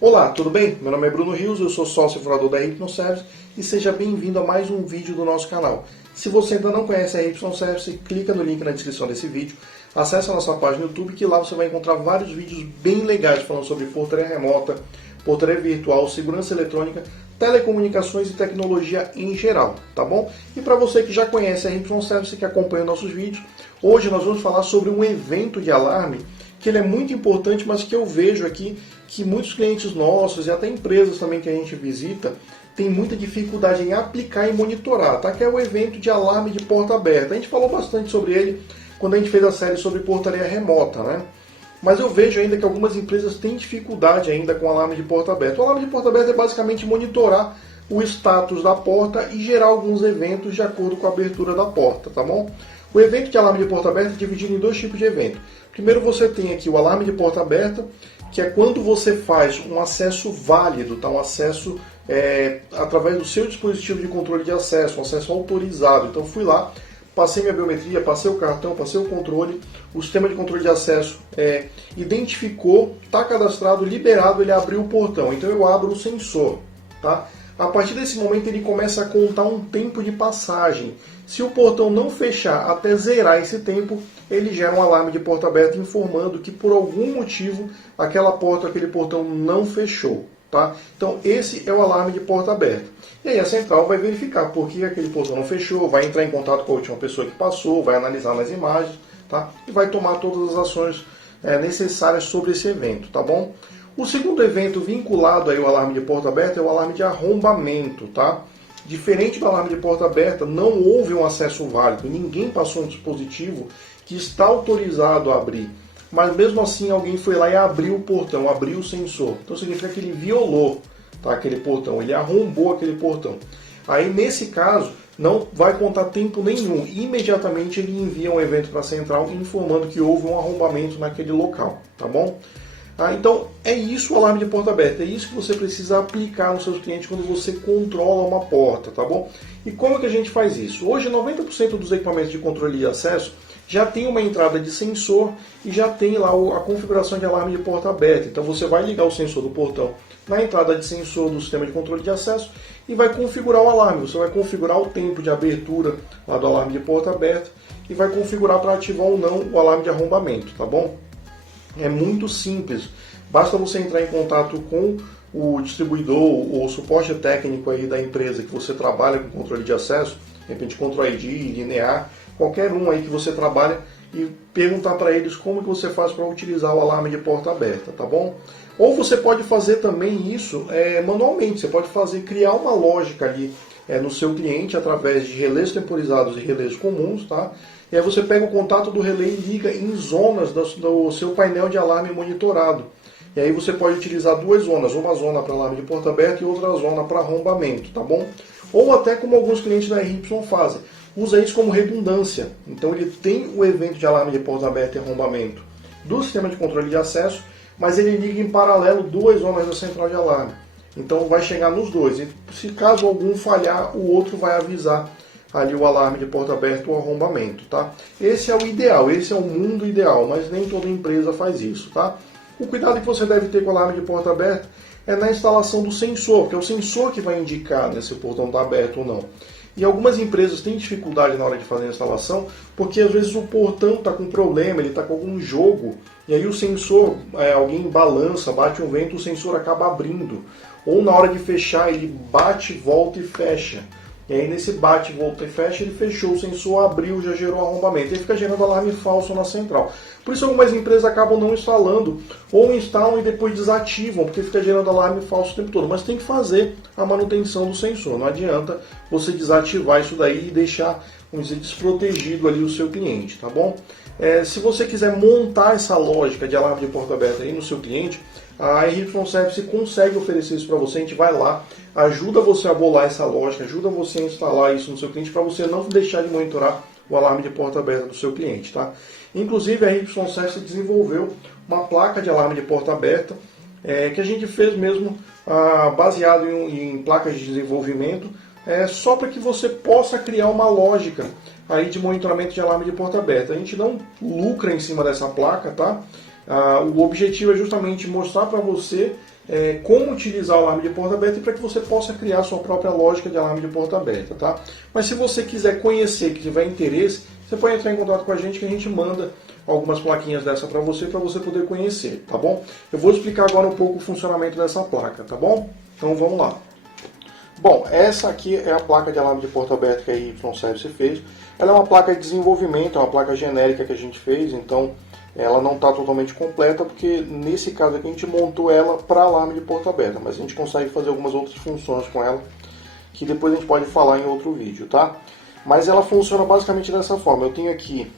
Olá, tudo bem? Meu nome é Bruno Rios, eu sou sócio fundador da Hypnon Service e seja bem-vindo a mais um vídeo do nosso canal. Se você ainda não conhece a Hypnon Service, clica no link na descrição desse vídeo, acesse a nossa página no YouTube que lá você vai encontrar vários vídeos bem legais falando sobre portaria remota, portaria virtual, segurança eletrônica, telecomunicações e tecnologia em geral, tá bom? E para você que já conhece a Hypnon Service, que acompanha nossos vídeos, hoje nós vamos falar sobre um evento de alarme que ele é muito importante, mas que eu vejo aqui que muitos clientes nossos e até empresas também que a gente visita têm muita dificuldade em aplicar e monitorar, tá? Que é o evento de alarme de porta aberta. A gente falou bastante sobre ele quando a gente fez a série sobre portaria remota, né? Mas eu vejo ainda que algumas empresas têm dificuldade ainda com alarme de porta aberta. O alarme de porta aberta é basicamente monitorar o status da porta e gerar alguns eventos de acordo com a abertura da porta, tá bom? O evento de alarme de porta aberta é dividido em dois tipos de evento. Primeiro você tem aqui o alarme de porta aberta, que é quando você faz um acesso válido, tá? Um acesso através do seu dispositivo de controle de acesso, um acesso autorizado. Então fui lá, passei minha biometria, passei o cartão, passei o controle, o sistema de controle de acesso identificou, está cadastrado, liberado, ele abriu o portão. Então eu abro o sensor, tá? A partir desse momento ele começa a contar um tempo de passagem. Se o portão não fechar até zerar esse tempo, ele gera um alarme de porta aberta informando que por algum motivo aquela porta, aquele portão não fechou. Tá? Então esse é o alarme de porta aberta. E aí a central vai verificar por que aquele portão não fechou, vai entrar em contato com a última pessoa que passou, vai analisar nas imagens, tá? E vai tomar todas as ações necessárias sobre esse evento, tá bom? O segundo evento vinculado aí ao alarme de porta aberta é o alarme de arrombamento, tá? Diferente do alarme de porta aberta, não houve um acesso válido, ninguém passou um dispositivo que está autorizado a abrir. Mas mesmo assim alguém foi lá e abriu o portão, abriu o sensor. Então significa que ele violou, tá, aquele portão, ele arrombou aquele portão. Aí nesse caso não vai contar tempo nenhum, imediatamente ele envia um evento para a central informando que houve um arrombamento naquele local, tá bom? Então é isso o alarme de porta aberta, é isso que você precisa aplicar nos seus clientes quando você controla uma porta, tá bom? E como que a gente faz isso? Hoje 90% dos equipamentos de controle de acesso já tem uma entrada de sensor e já tem lá a configuração de alarme de porta aberta. Então você vai ligar o sensor do portão na entrada de sensor do sistema de controle de acesso e vai configurar o alarme. Você vai configurar o tempo de abertura lá do alarme de porta aberta e vai configurar para ativar ou não o alarme de arrombamento, tá bom? É muito simples, basta você entrar em contato com o distribuidor ou o suporte técnico aí da empresa que você trabalha com controle de acesso, de repente Control ID, Linear, qualquer um aí que você trabalha e perguntar para eles como que você faz para utilizar o alarme de porta aberta, tá bom? Ou você pode fazer também isso manualmente, você pode criar uma lógica ali no seu cliente através de relés temporizados e relés comuns, tá? E aí você pega o contato do relé e liga em zonas do seu painel de alarme monitorado. E aí você pode utilizar duas zonas, uma zona para alarme de porta aberta e outra zona para arrombamento, tá bom? Ou até como alguns clientes da RY fazem, usa isso como redundância. Então ele tem o evento de alarme de porta aberta e arrombamento do sistema de controle de acesso, mas ele liga em paralelo duas zonas da central de alarme. Então vai chegar nos dois. E se caso algum falhar, o outro vai avisar ali o alarme de porta aberta ou arrombamento, tá? Esse é o ideal, esse é o mundo ideal, mas nem toda empresa faz isso, tá? O cuidado que você deve ter com o alarme de porta aberta é na instalação do sensor, que é o sensor que vai indicar se o portão está aberto ou não. E algumas empresas têm dificuldade na hora de fazer a instalação, porque às vezes o portão está com problema, ele está com algum jogo, e aí o sensor, alguém balança, bate um vento, o sensor acaba abrindo. Ou na hora de fechar, ele bate, volta e fecha. E aí nesse bate, volta e fecha, ele fechou o sensor, abriu, já gerou arrombamento. E fica gerando alarme falso na central. Por isso algumas empresas acabam não instalando, ou instalam e depois desativam, porque fica gerando alarme falso o tempo todo. Mas tem que fazer a manutenção do sensor. Não adianta você desativar isso daí e deixar, vamos dizer, desprotegido ali o seu cliente, tá bom? Se você quiser montar essa lógica de alarme de porta aberta aí no seu cliente, a Hypnon Service consegue oferecer isso para você. A gente vai lá, ajuda você a bolar essa lógica, ajuda você a instalar isso no seu cliente para você não deixar de monitorar o alarme de porta aberta do seu cliente, tá? Inclusive a Hypnon Service desenvolveu uma placa de alarme de porta aberta que a gente fez mesmo baseado em placas de desenvolvimento, só para que você possa criar uma lógica aí de monitoramento de alarme de porta aberta. A gente não lucra em cima dessa placa, tá? O objetivo é justamente mostrar para você como utilizar o alarme de porta aberta e para que você possa criar sua própria lógica de alarme de porta aberta, tá? Mas se você quiser conhecer, que tiver interesse, você pode entrar em contato com a gente que a gente manda algumas plaquinhas dessa para você poder conhecer, tá bom? Eu vou explicar agora um pouco o funcionamento dessa placa, tá bom? Então vamos lá. Bom, essa aqui é a placa de alarme de porta aberta que a YService fez. Ela é uma placa de desenvolvimento, é uma placa genérica que a gente fez, então ela não está totalmente completa, porque nesse caso aqui a gente montou ela para alarme de porta aberta, mas a gente consegue fazer algumas outras funções com ela, que depois a gente pode falar em outro vídeo, tá? Mas ela funciona basicamente dessa forma. Eu tenho aqui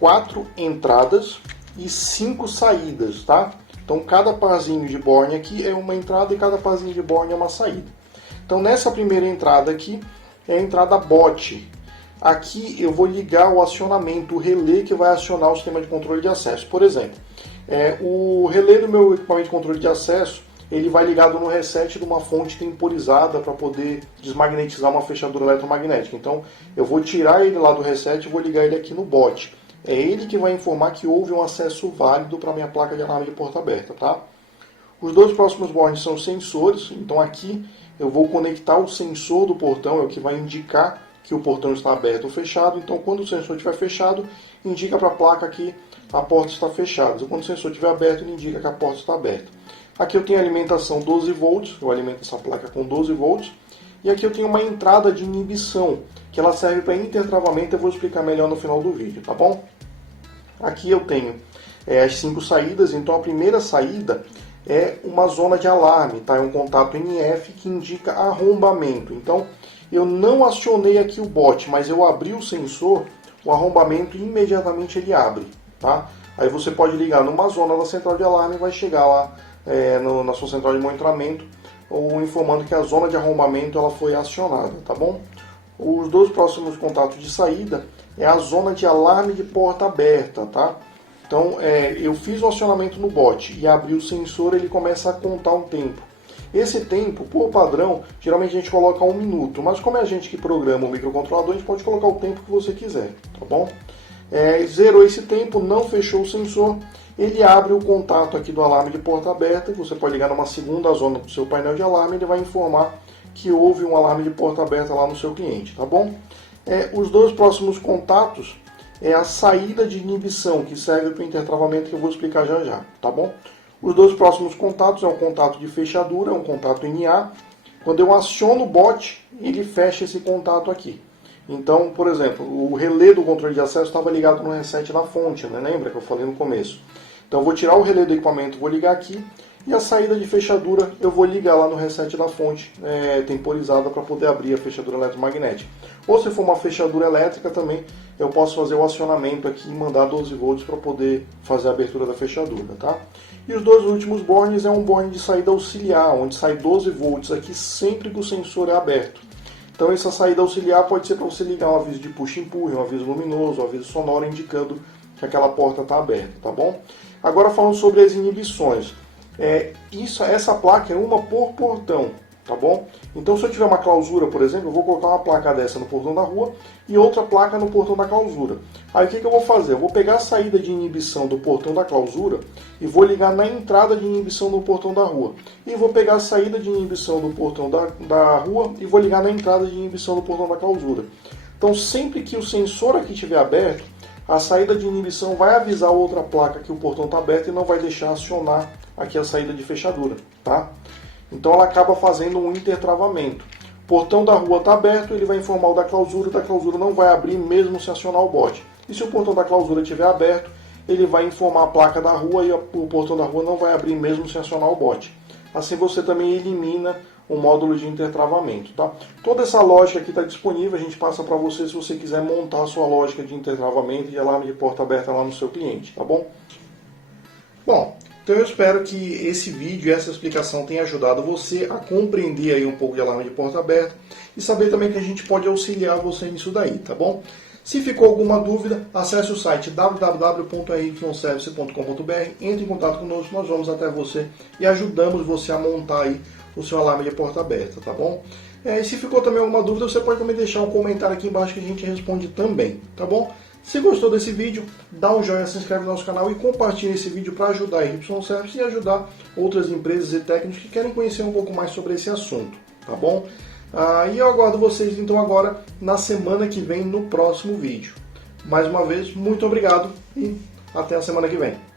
4 entradas e 5 saídas, tá? Então cada parzinho de borne aqui é uma entrada e cada parzinho de borne é uma saída. Então nessa primeira entrada aqui é a entrada bot. Aqui eu vou ligar o acionamento, o relé que vai acionar o sistema de controle de acesso. Por exemplo, o relé do meu equipamento de controle de acesso, ele vai ligado no reset de uma fonte temporizada para poder desmagnetizar uma fechadura eletromagnética. Então eu vou tirar ele lá do reset e vou ligar ele aqui no bot. É ele que vai informar que houve um acesso válido para a minha placa de alarme de porta aberta, tá? Os dois próximos bornes são sensores, então aqui eu vou conectar o sensor do portão, é o que vai indicar que o portão está aberto ou fechado. Então quando o sensor estiver fechado, indica para a placa que a porta está fechada. E quando o sensor estiver aberto, ele indica que a porta está aberta. Aqui eu tenho alimentação 12 volts, eu alimento essa placa com 12 volts. E aqui eu tenho uma entrada de inibição, que ela serve para intertravamento, eu vou explicar melhor no final do vídeo, tá bom? Aqui eu tenho as 5 saídas, então a primeira saída é uma zona de alarme, tá? É um contato NF que indica arrombamento. Então eu não acionei aqui o bot, mas eu abri o sensor, o arrombamento imediatamente ele abre, tá? Aí você pode ligar numa zona da central de alarme e vai chegar lá na sua central de monitoramento, ou informando que a zona de arrombamento ela foi acionada, tá bom? Os dois próximos contatos de saída é a zona de alarme de porta aberta, tá? Então eu fiz o acionamento no bot e abri o sensor, ele começa a contar um tempo. Esse tempo, por padrão, geralmente a gente coloca 1 minuto, mas como é a gente que programa o microcontrolador, a gente pode colocar o tempo que você quiser, tá bom? Zerou esse tempo, não fechou o sensor, ele abre o contato aqui do alarme de porta aberta, você pode ligar numa segunda zona do seu painel de alarme, ele vai informar que houve um alarme de porta aberta lá no seu cliente, tá bom? Os dois próximos contatos é a saída de inibição, que serve para o intertravamento, que eu vou explicar já já, tá bom? Os dois próximos contatos é um contato de fechadura, é um contato NA. Quando eu aciono o bot, ele fecha esse contato aqui. Então, por exemplo, o relé do controle de acesso estava ligado no reset da fonte, né? Lembra que eu falei no começo? Então eu vou tirar o relé do equipamento, vou ligar aqui, e a saída de fechadura eu vou ligar lá no reset da fonte temporizada para poder abrir a fechadura eletromagnética. Ou se for uma fechadura elétrica também, eu posso fazer o acionamento aqui e mandar 12 volts para poder fazer a abertura da fechadura, tá? E os dois últimos bornes é um borne de saída auxiliar, onde sai 12 volts aqui sempre que o sensor é aberto. Então essa saída auxiliar pode ser para você ligar um aviso de push-empurre, um aviso luminoso, um aviso sonoro indicando que aquela porta está aberta, tá bom? Agora falando sobre as inibições. Essa placa é uma por portão, tá bom? Então se eu tiver uma clausura, por exemplo, eu vou colocar uma placa dessa no portão da rua e outra placa no portão da clausura. Aí o que eu vou fazer? Eu vou pegar a saída de inibição do portão da clausura e vou ligar na entrada de inibição do portão da rua. E vou pegar a saída de inibição do portão da rua e vou ligar na entrada de inibição do portão da clausura. Então sempre que o sensor aqui estiver aberto, a saída de inibição vai avisar a outra placa que o portão está aberto e não vai deixar acionar aqui a saída de fechadura, tá? Então ela acaba fazendo um intertravamento. O portão da rua está aberto, ele vai informar o da clausura não vai abrir mesmo se acionar o bot. E se o portão da clausura estiver aberto, ele vai informar a placa da rua e o portão da rua não vai abrir mesmo se acionar o bot. Assim você também elimina o módulo de intertravamento, tá? Toda essa lógica aqui está disponível, a gente passa para você se você quiser montar a sua lógica de intertravamento e de alarme de porta aberta lá no seu cliente, tá bom? Bom, então eu espero que esse vídeo e essa explicação tenha ajudado você a compreender aí um pouco de alarme de porta aberta e saber também que a gente pode auxiliar você nisso daí, tá bom? Se ficou alguma dúvida, acesse o site www.ryservice.com.br, entre em contato conosco, nós vamos até você e ajudamos você a montar aí o seu alarme de porta aberta, tá bom? E se ficou também alguma dúvida, você pode também deixar um comentário aqui embaixo que a gente responde também, tá bom? Se gostou desse vídeo, dá um joinha, se inscreve no nosso canal e compartilha esse vídeo para ajudar a Y Service e ajudar outras empresas e técnicos que querem conhecer um pouco mais sobre esse assunto, tá bom? E eu aguardo vocês então agora na semana que vem no próximo vídeo. Mais uma vez, muito obrigado e até a semana que vem.